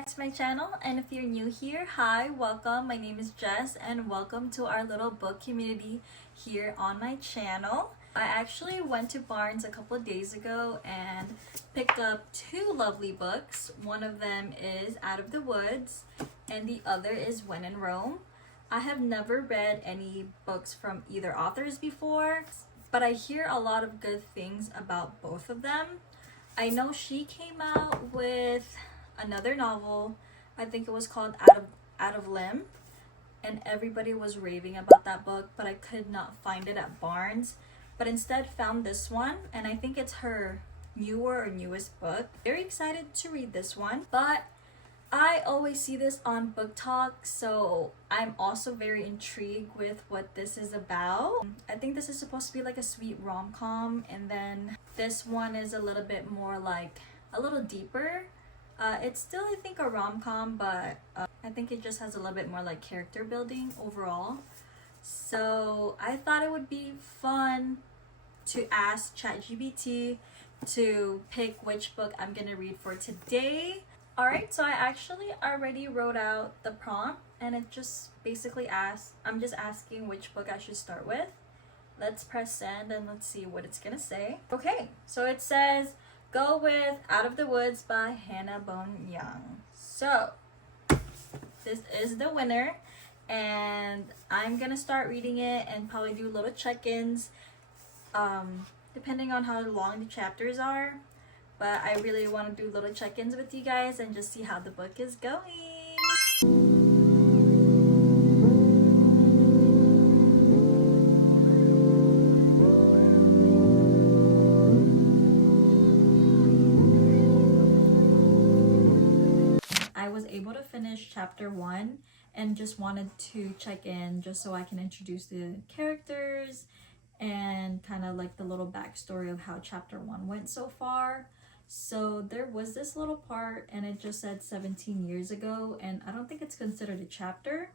back to my channel, and if you're new here, hi, welcome. My name is Jess and welcome to our little book community here on my channel. I actually went to Barnes a couple of days ago and picked up two lovely books. One of them is Out of the Woods and the other is When in Rome. I have never read any books from either authors before, but I hear a lot of good things about both of them. I know she came out with another novel, I think it was called Out of Limb, and everybody was raving about that book, but I could not find it at Barnes, but instead found this one, and I think it's her newest book. Very excited to read this one, but I always see this on Book Talk, so I'm also very intrigued with what this is about. I think this is supposed to be like a sweet rom-com, and then this one is a little bit more like a little deeper. It's still, I think, a rom-com, but I think it just has a little bit more like character building overall. So I thought it would be fun to ask ChatGPT to pick which book I'm gonna read for today. Alright, so I actually already wrote out the prompt, and it just basically asks, I'm just asking which book I should start with. Let's press send and let's see what it's gonna say. Okay, so it says, go with Out of the Woods by Hannah Bonam-Young. So, this is the winner, and I'm gonna start reading it and probably do little check-ins, depending on how long the chapters are. But I really want to do little check-ins with you guys and just see how the book is going. I was able to finish chapter 1 and just wanted to check in just so I can introduce the characters and kind of like the little backstory of how chapter 1 went so far. So there was this little part and it just said 17 years ago, and I don't think it's considered a chapter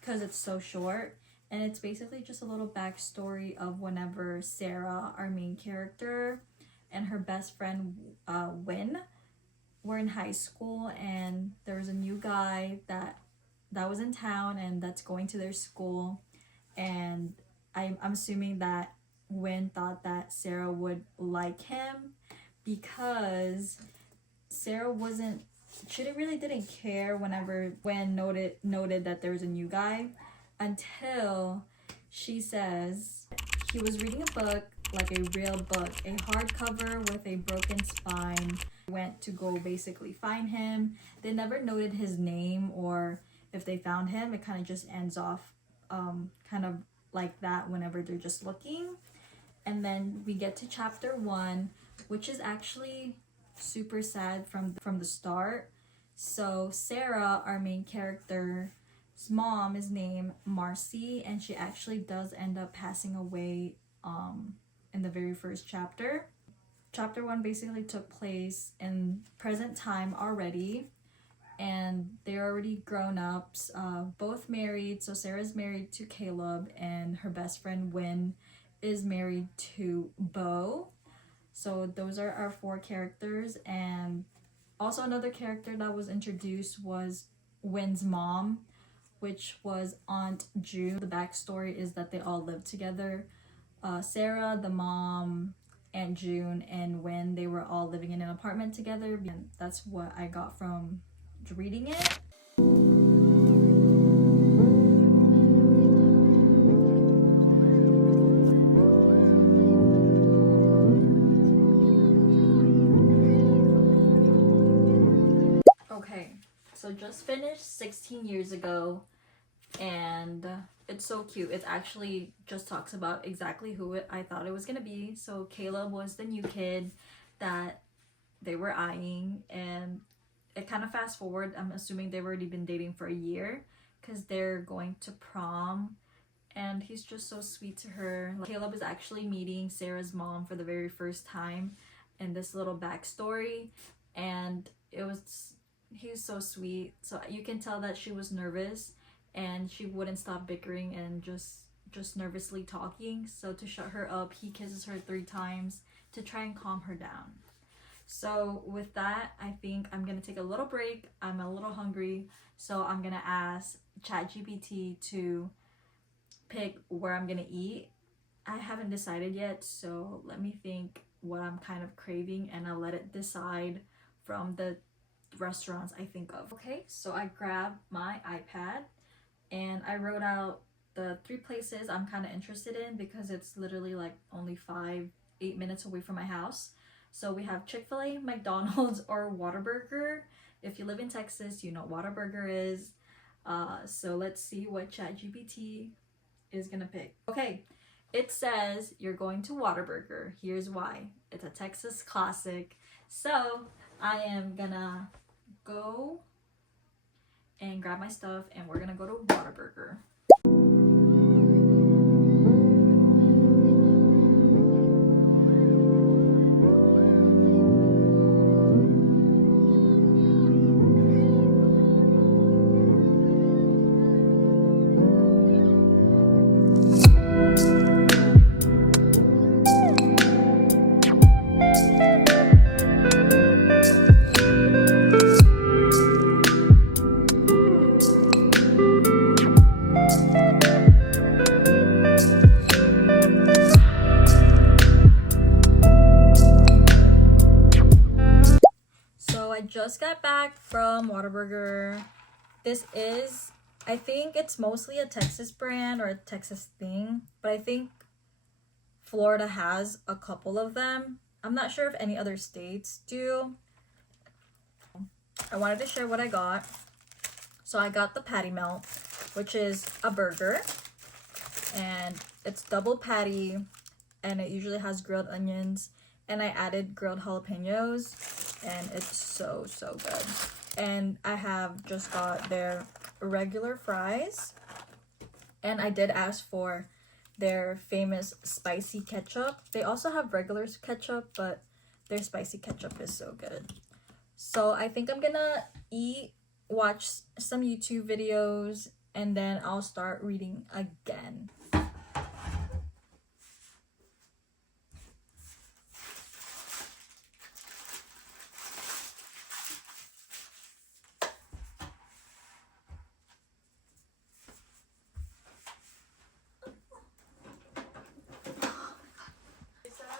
because it's so short, and it's basically just a little backstory of whenever Sarah, our main character, and her best friend Win were in high school, and there was a new guy that was in town and that's going to their school, and I'm assuming that Win thought that Sarah would like him because Sarah really didn't care whenever Gwen noted that there was a new guy, until she says he was reading a book, like a real book, a hardcover with a broken spine. Went to go basically find him. They never noted his name, or if they found him, it kind of just ends off kind of like that whenever they're just looking. And then we get to chapter 1, which is actually super sad from the start. So Sarah, our main character's mom, is named Marcy, and she actually does end up passing away in the very first chapter. Chapter 1 basically took place in present time already, and they're already grown ups, both married. So Sarah's married to Caleb, and her best friend Win is married to Bo. So those are our 4 characters, and also another character that was introduced was Win's mom, which was Aunt June. The backstory is that they all lived together. Sarah, the mom, Aunt June, and Win, they were all living in an apartment together, and that's what I got from reading it. Okay, so just finished 16 years ago, and it's so cute. It actually just talks about exactly who I thought it was gonna be. So Caleb was the new kid that they were eyeing, and it kind of fast forward. I'm assuming they've already been dating for a year because they're going to prom, and he's just so sweet to her. Like, Caleb is actually meeting Sarah's mom for the very first time in this little backstory, and he was so sweet. So you can tell that she was nervous and she wouldn't stop bickering and just nervously talking. So to shut her up, he kisses her 3 times to try and calm her down. So with that, I think I'm gonna take a little break. I'm a little hungry, so I'm gonna ask ChatGPT to pick where I'm gonna eat. I haven't decided yet, so let me think what I'm kind of craving and I'll let it decide from the restaurants I think of. Okay, so I grabbed my iPad and I wrote out the 3 places I'm kind of interested in because it's literally like only 8 minutes away from my house. So we have Chick-fil-A, McDonald's, or Whataburger. If you live in Texas, you know what Whataburger is. So let's see what ChatGPT is gonna pick. Okay, it says you're going to Whataburger. Here's why. It's a Texas classic. So I am gonna go and grab my stuff and we're gonna go to Whataburger. So I just got back from Whataburger. This is, I think it's mostly a Texas brand or a Texas thing, but I think Florida has a couple of them. I'm not sure if any other states do. I wanted to share what I got. So I got the patty melt, which is a burger, and it's double patty, and it usually has grilled onions, and I added grilled jalapenos, and it's so good. And I have just got their regular fries, and I did ask for their famous spicy ketchup. They also have regular ketchup, but their spicy ketchup is so good. So I think I'm gonna eat, watch some YouTube videos, and then I'll start reading again.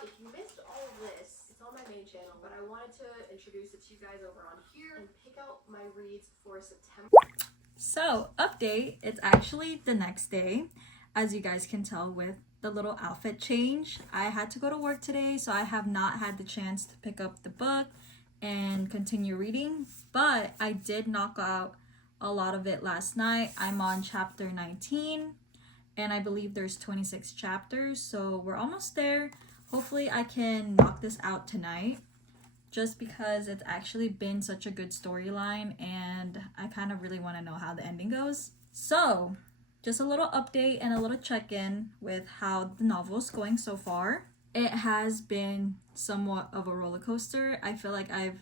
If you missed all of this, it's on my main channel, but I wanted to introduce it to you guys over on here and pick out my reads for September. So, update, it's actually the next day. As you guys can tell with the little outfit change, I had to go to work today, so I have not had the chance to pick up the book and continue reading, but I did knock out a lot of it last night. I'm on chapter 19, and I believe there's 26 chapters, so we're almost there. Hopefully I can knock this out tonight, just because it's actually been such a good storyline and I kind of really want to know how the ending goes. So, just a little update and a little check-in with how the novel is going so far. It has been somewhat of a roller coaster. I feel like I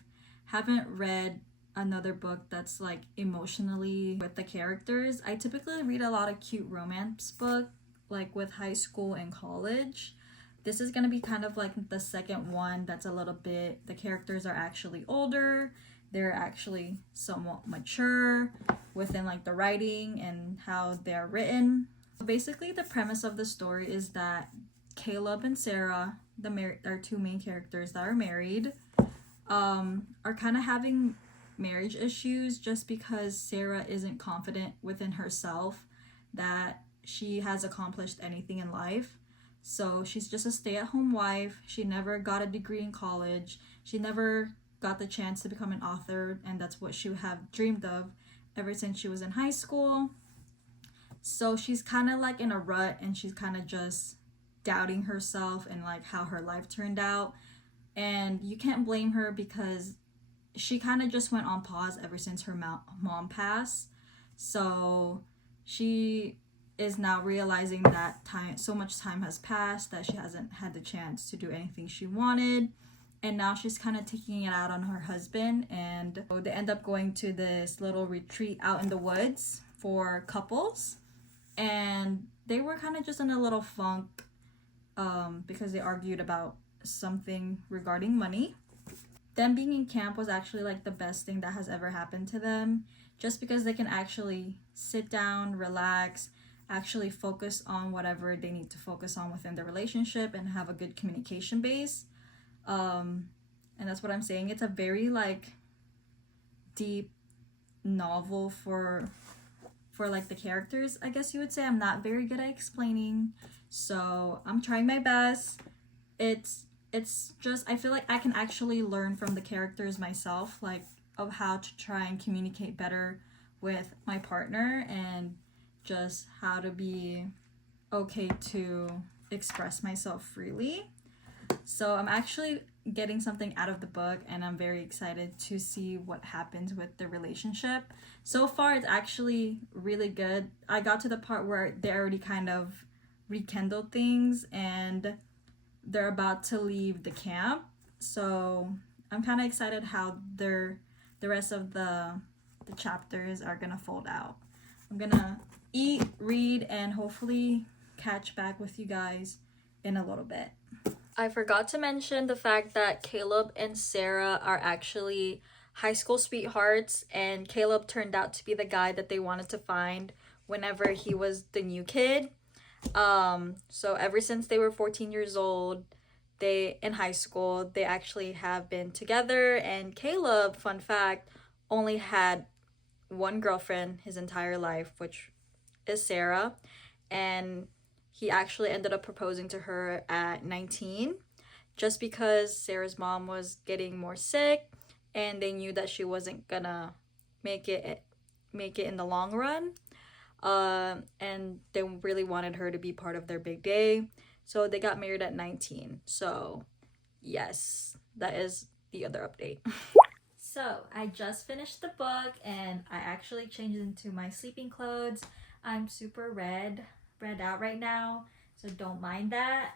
haven't read another book that's like emotionally with the characters. I typically read a lot of cute romance book, like with high school and college. This is going to be kind of like the second one that's a little bit, the characters are actually older, they're actually somewhat mature within like the writing and how they're written. Basically, the premise of the story is that Caleb and Sarah, our 2 main characters that are married, are kind of having marriage issues just because Sarah isn't confident within herself that she has accomplished anything in life. So she's just a stay-at-home wife. She never got a degree in college. She never got the chance to become an author, and that's what she would have dreamed of ever since she was in high school. So she's kind of like in a rut, and she's kind of just doubting herself and like how her life turned out. And you can't blame her because she kind of just went on pause ever since her mom passed. So she is now realizing that so much time has passed that she hasn't had the chance to do anything she wanted, and now she's kind of taking it out on her husband, and they end up going to this little retreat out in the woods for couples, and they were kind of just in a little funk because they argued about something regarding money. them being in camp was actually like the best thing that has ever happened to them, just because they can actually sit down, relax, actually focus on whatever they need to focus on within the relationship and have a good communication base. And that's what I'm saying. It's a very like deep novel for like the characters, I guess you would say. I'm not very good at explaining, so I'm trying my best. It's just, I feel like I can actually learn from the characters myself, like of how to try and communicate better with my partner, and just how to be okay to express myself freely. So I'm actually getting something out of the book, and I'm very excited to see what happens with the relationship. So far, it's actually really good. I got to the part where they already kind of rekindled things, and they're about to leave the camp. So I'm kind of excited how the rest of the chapters are gonna fold out. I'm gonna eat, read, and hopefully catch back with you guys in a little bit. I forgot to mention the fact that Caleb and Sarah are actually high school sweethearts, and Caleb turned out to be the guy that they wanted to find whenever he was the new kid. So ever since they were 14 years old, they in high school, they actually have been together. And Caleb, fun fact, only had one girlfriend his entire life, which is Sarah. And he actually ended up proposing to her at 19, just because Sarah's mom was getting more sick, and they knew that she wasn't gonna make it in the long run. And they really wanted her to be part of their big day, so they got married at 19. So yes, that is the other update. So I just finished the book, and I actually changed into my sleeping clothes. I'm super red out right now, so don't mind that.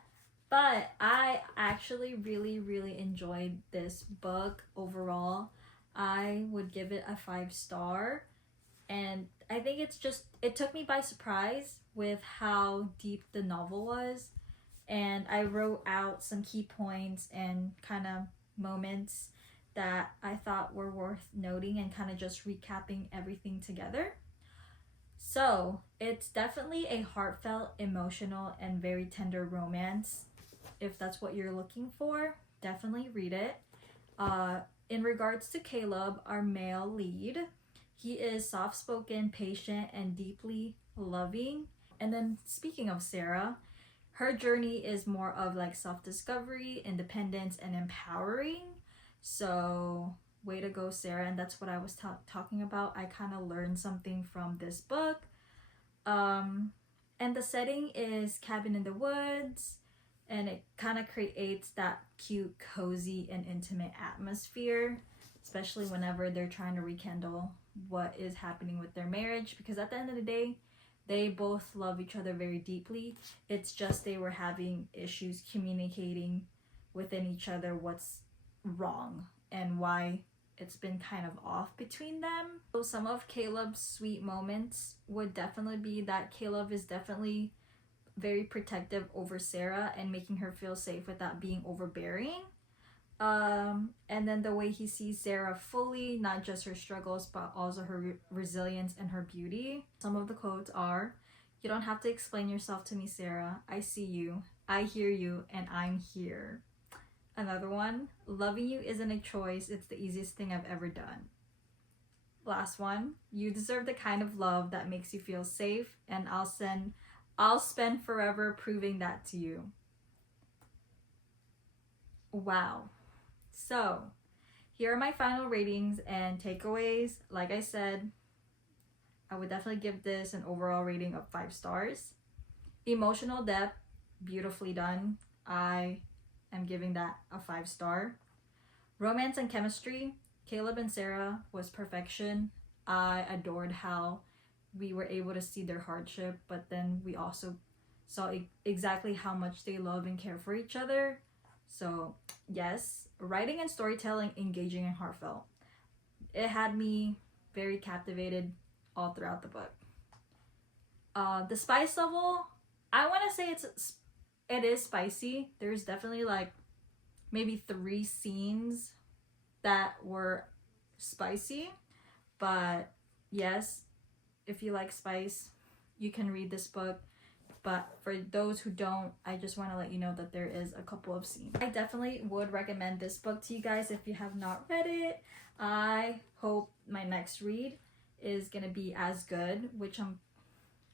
But I actually really enjoyed this book overall. I would give it a 5-star, and I think it took me by surprise with how deep the novel was, and I wrote out some key points and kind of moments that I thought were worth noting, and kind of just recapping everything together. So it's definitely a heartfelt, emotional, and very tender romance. If that's what you're looking for, definitely read it. In regards to Caleb, our male lead, he is soft-spoken, patient, and deeply loving. And then speaking of Sarah, her journey is more of like self-discovery, independence, and empowering. So way to go, Sarah. And that's what I was talking about. I kind of learned something from this book. And the setting is cabin in the woods, and it kind of creates that cute, cozy, and intimate atmosphere, especially whenever they're trying to rekindle what is happening with their marriage, because at the end of the day, they both love each other very deeply. It's just they were having issues communicating within each other what's wrong and why it's been kind of off between them. So some of Caleb's sweet moments would definitely be that Caleb is definitely very protective over Sarah and making her feel safe without being overbearing. And then the way he sees Sarah fully, not just her struggles, but also her resilience and her beauty. Some of the quotes are, "You don't have to explain yourself to me, Sarah. I see you, I hear you, and I'm here." Another one, "Loving you isn't a choice, it's the easiest thing I've ever done." Last one, "You deserve the kind of love that makes you feel safe, and I'll spend forever proving that to you." Wow. So, here are my final ratings and takeaways. Like I said, I would definitely give this an overall rating of 5 stars. Emotional depth, beautifully done. I am giving that a 5-star. Romance and chemistry, Caleb and Sarah was perfection. I adored how we were able to see their hardship, but then we also saw exactly how much they love and care for each other. So yes. Writing and storytelling, engaging and heartfelt. It had me very captivated all throughout the book. The spice level, I want to say it is spicy. There's definitely like maybe 3 scenes that were spicy. But yes, if you like spice, you can read this book. But for those who don't, I just want to let you know that there is a couple of scenes. I definitely would recommend this book to you guys if you have not read it. I hope my next read is gonna be as good, which I'm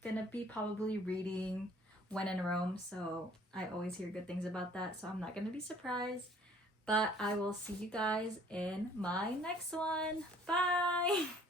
gonna be probably reading When in Rome, so I always hear good things about that, so I'm not gonna be surprised. But I will see you guys in my next one. Bye!